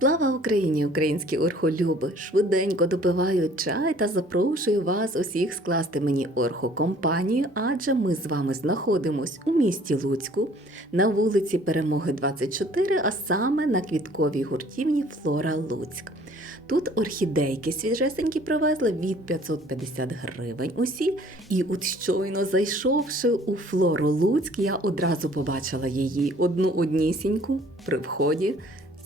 Слава Україні, українські орхолюби! Швиденько допиваю чай та запрошую вас усіх скласти мені орхокомпанію, адже ми з вами знаходимось у місті Луцьку на вулиці Перемоги 24, а саме на квітковій гуртівні Флора Луцьк. Тут орхідейки свіжесенькі привезли від 550 гривень усі. І от щойно зайшовши у Флору Луцьк, я одразу побачила її одну однісіньку при вході.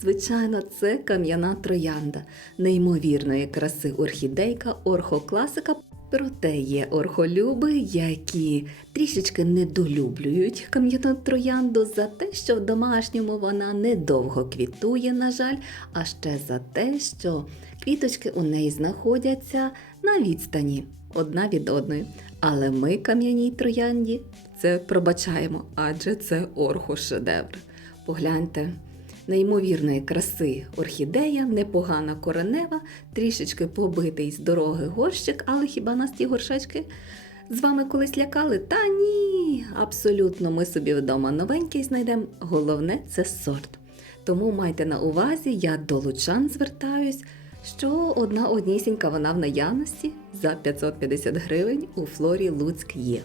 Звичайно, це кам'яна троянда, неймовірної краси орхідейка, орхокласика. Проте є орхолюби, які трішечки недолюблюють кам'яну троянду за те, що в домашньому вона недовго квітує, на жаль, а ще за те, що квіточки у неї знаходяться на відстані одна від одної. Але ми кам'яній троянді це пробачаємо, адже це орхошедевр. Погляньте, неймовірної краси орхідея, непогана коренева, трішечки побитий з дороги горщик, але хіба нас ті горшечки з вами колись лякали? Та ні, абсолютно ми собі вдома новенький знайдемо. Головне це сорт. Тому майте на увазі, я до лучан звертаюсь, що одна однісінька вона в наявності за 550 гривень у флорі Луцьк є.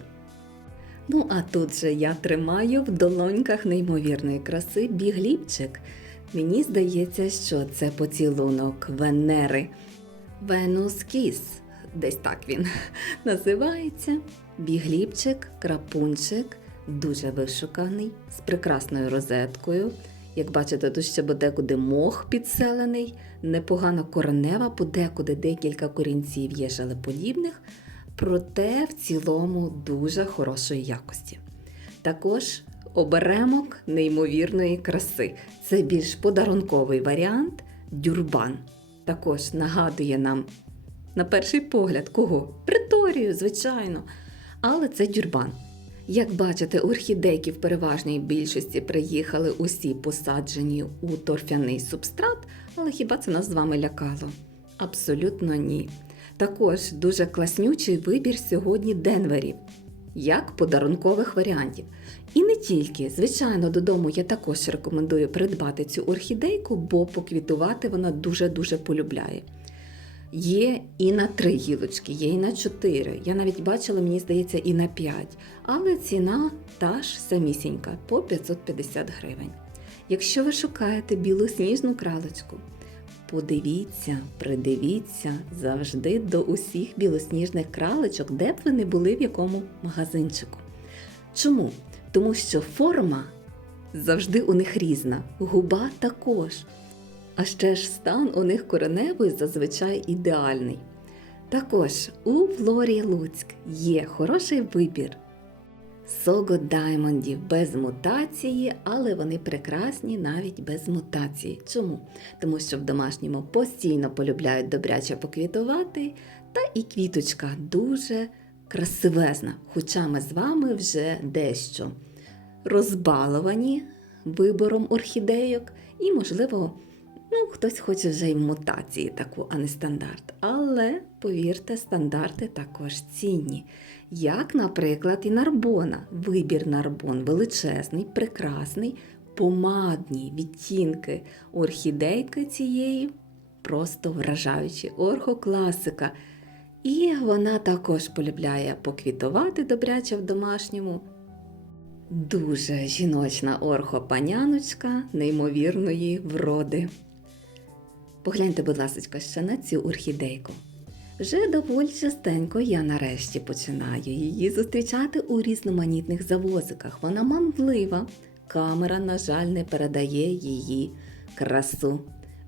Ну а тут же я тримаю в долоньках неймовірної краси бігліпчик. Мені здається, що це поцілунок Венери. Венус Кіс, десь так він називається. Бігліпчик, крапунчик, дуже вишуканий, з прекрасною розеткою. Як бачите, тут ще подекуди мох підселений, непогано коренева, подекуди декілька корінців є желеподібних, проте в цілому дуже хорошої якості. Також оберемок неймовірної краси. Це більш подарунковий варіант дюрбан. Також нагадує нам, на перший погляд, кого? Приторію, звичайно. Але це дюрбан. Як бачите, орхідейки в переважній більшості приїхали усі посаджені у торфяний субстрат, але хіба це нас з вами лякало? Абсолютно ні. Також дуже класнючий вибір сьогодні денверів, як подарункових варіантів. І не тільки, звичайно, додому я також рекомендую придбати цю орхідейку, бо поквітувати вона дуже-дуже полюбляє. Є і на три гілочки, є і на чотири. Я навіть бачила, мені здається, і на п'ять. Але ціна та ж самісінька по 550 гривень. Якщо ви шукаєте білу сніжну кралочку, подивіться, придивіться завжди до усіх білосніжних кралечок, де б ви не були в якому магазинчику. Чому? Тому що форма завжди у них різна, губа також. А ще ж стан у них кореневий зазвичай ідеальний. Також у Флорі Луцьк є хороший вибір. Сого даймондів без мутації, але вони прекрасні навіть без мутації. Чому? Тому що в домашньому постійно полюбляють добряче поквітувати, та і квіточка дуже красивезна. Хоча ми з вами вже дещо розбаловані вибором орхідейок і, можливо, Ну, хтось хоче вже й мутації таку, а не стандарт. Але, повірте, стандарти також цінні. Як, наприклад, і нарбона. Вибір нарбон величезний, прекрасний, помадні відтінки орхідейки цієї просто вражаючі, орхокласика. І вона також полюбляє поквітувати добряче в домашньому. Дуже жіночна орхопаняночка неймовірної вроди. Погляньте, будь ласка, ще на цю орхідейку. Вже доволі частенько я нарешті починаю її зустрічати у різноманітних завозиках. Вона мандлива. Камера, на жаль, не передає її красу.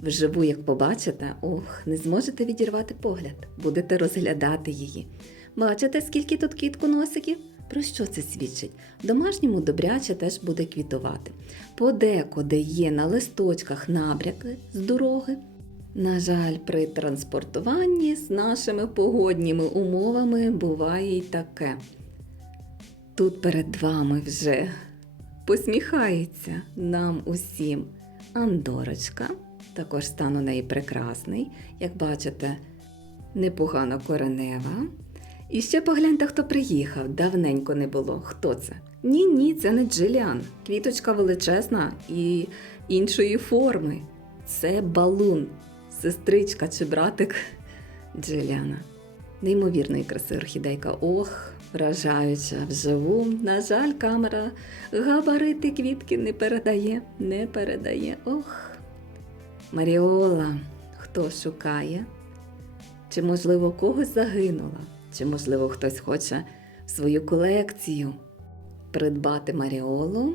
Вживу, як побачите, ох, не зможете відірвати погляд, будете розглядати її. Бачите, скільки тут квітку носиків? Про що це свідчить? В домашньому добряче теж буде квітувати. Подекуди є на листочках набряки з дороги. На жаль, при транспортуванні з нашими погодніми умовами буває й таке. Тут перед вами вже посміхається нам усім Андорочка. Також стан у неї прекрасний. Як бачите, непогано коренева. І ще погляньте, хто приїхав. Давненько не було. Хто це? Ні, ні, це не Джиліан. Квіточка величезна і іншої форми. Це балун, сестричка чи братик Джиліана. Неймовірної краси орхідейка. Ох, вражаюча вживу. На жаль, камера габарити квітки не передає, не передає. Ох. Маріола, хто шукає? Чи, можливо, когось загинула? Чи, можливо, хтось хоче в свою колекцію придбати Маріолу?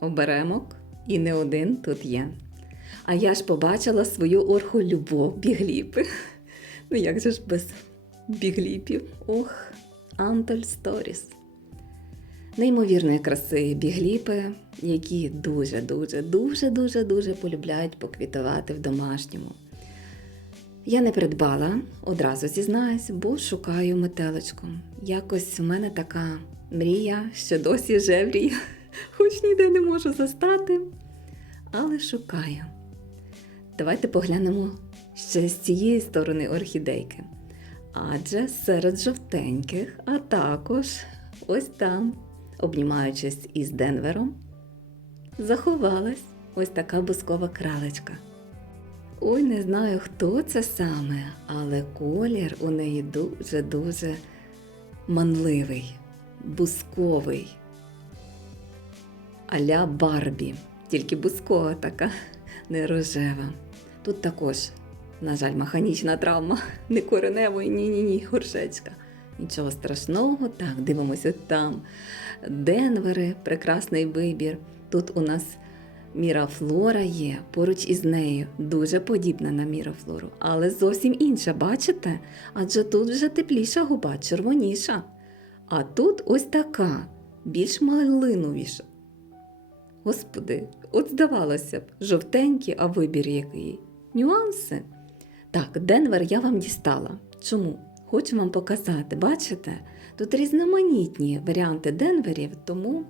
Оберемок, і не один тут є. А я ж побачила свою орху любов бігліпи. Ну як же ж без бігліпів? Ох, Антоль Сторіс. Неймовірної краси бігліпи, які дуже, дуже, дуже, полюбляють поквітувати в домашньому. Я не придбала, одразу зізнаюсь, бо шукаю метеличку. Якось в мене така мрія, що досі жевріє, хоч ніде не можу застати, але шукаю. Давайте поглянемо ще з цієї сторони орхідейки. Адже серед жовтеньких, а також ось там, обнімаючись із Денвером, заховалась ось така бускова кралечка. Ой, не знаю, хто це саме, але колір у неї дуже-дуже манливий, бусковий. Аля Барбі, тільки бускова така, не рожева. Тут також, на жаль, механічна травма, не кореневої, ні-ні-ні, горшечка. Нічого страшного, так, дивимося там. Денвери, прекрасний вибір. Тут у нас Мірафлора є поруч із нею, дуже подібна на мірафлору, але зовсім інша, бачите? Адже тут вже тепліша губа, червоніша. А тут ось така, більш малиновіша. Господи, от здавалося б, жовтенький, а вибір який. Нюанси. Так, Денвер я вам дістала. Чому? Хочу вам показати, бачите? Тут різноманітні варіанти Денверів, тому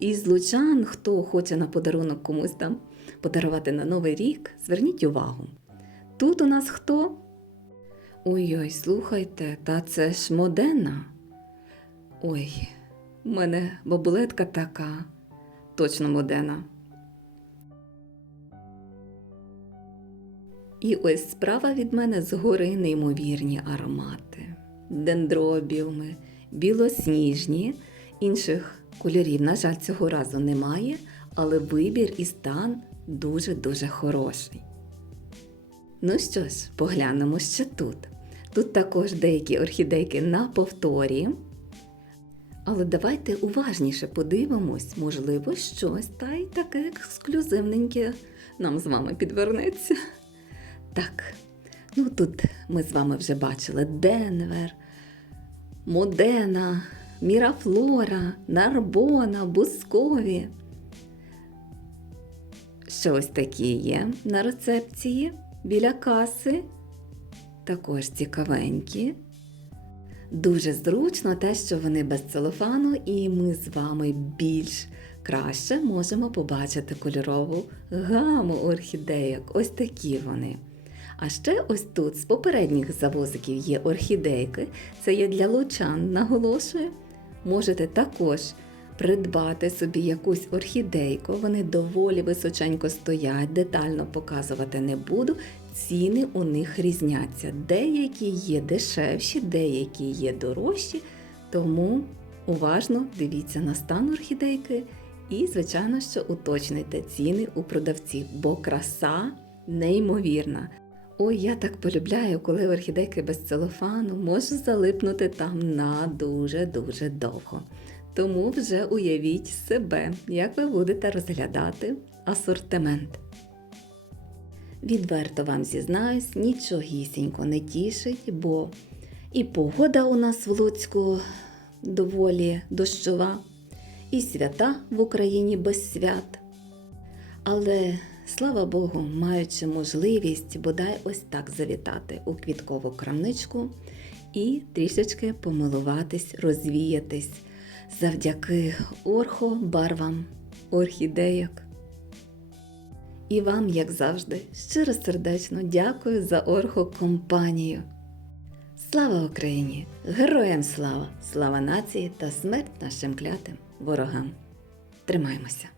із лучан, хто хоче на подарунок комусь там подарувати на Новий рік, зверніть увагу. Тут у нас хто? Ой-ой, слухайте, та це ж модена. Ой, в мене бабулетка така, точно модена. І ось справа від мене згори неймовірні аромати, дендробіуми, білосніжні, інших кольорів, на жаль, цього разу немає, але вибір і стан дуже-дуже хороший. Ну що ж, поглянемо ще тут. Тут також деякі орхідейки на повторі. Але давайте уважніше подивимось, можливо, щось та й таке ексклюзивненьке нам з вами підвернеться. Так, ну тут ми з вами вже бачили Денвер, Модена, Мірафлора, Нарбона, Бускові. Що ось такі є на рецепції біля каси. Також цікавенькі. Дуже зручно те, що вони без целофану, і ми з вами більш краще можемо побачити кольорову гаму орхідейок. Ось такі вони. А ще ось тут з попередніх завозиків є орхідейки. Це є для лучан, наголошую. Можете також придбати собі якусь орхідейку. Вони доволі височенько стоять, детально показувати не буду. Ціни у них різняться. Деякі є дешевші, деякі є дорожчі, тому уважно дивіться на стан орхідейки і, звичайно, що уточнюйте ціни у продавців, бо краса неймовірна. Ой, я так полюбляю, коли орхідейки без целофану можу залипнути там на дуже-дуже довго. Тому вже уявіть себе, як ви будете розглядати асортимент. Відверто вам зізнаюсь, нічогісінько не тішить, бо і погода у нас в Луцьку доволі дощова, і свята в Україні без свят. Але слава Богу, маючи можливість бодай ось так завітати у квіткову крамничку і трішечки помилуватись, розвіятись завдяки орхо-барвам орхідейок. І вам, як завжди, щиро сердечно дякую за орхокомпанію. Слава Україні! Героям слава! Слава нації та смерть нашим клятим ворогам! Тримаймося!